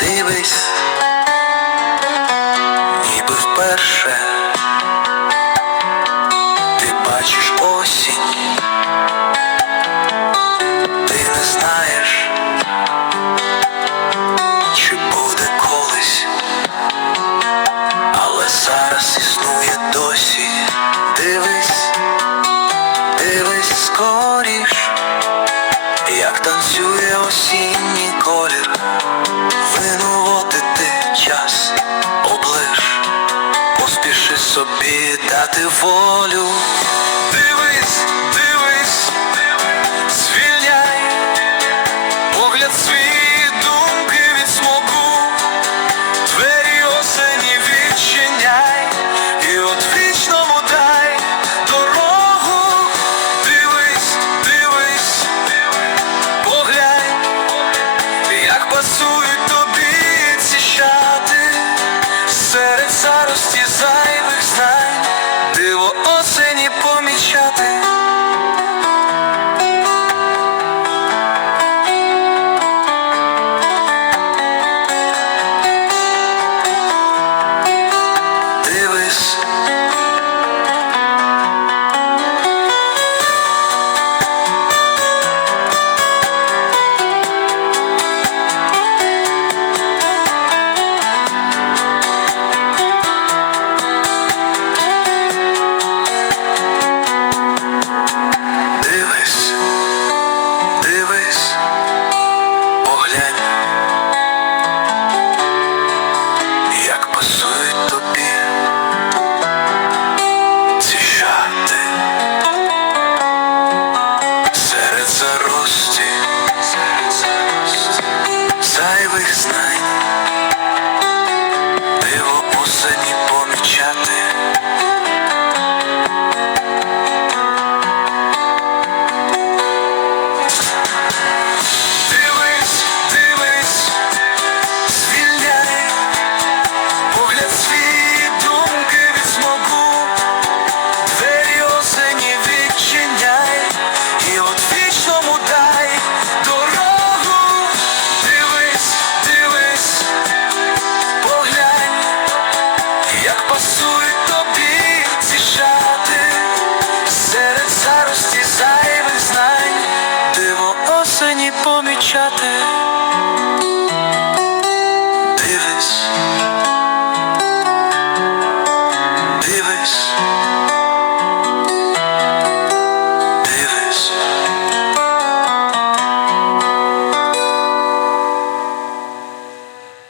дивись, ніби вперше ти бачиш осінь, ти не знаєш, чи буде колись, але зараз існує досі. Дивись, дивись скоріш, як танцює осінь. Собі дати волю. It's night. shot there.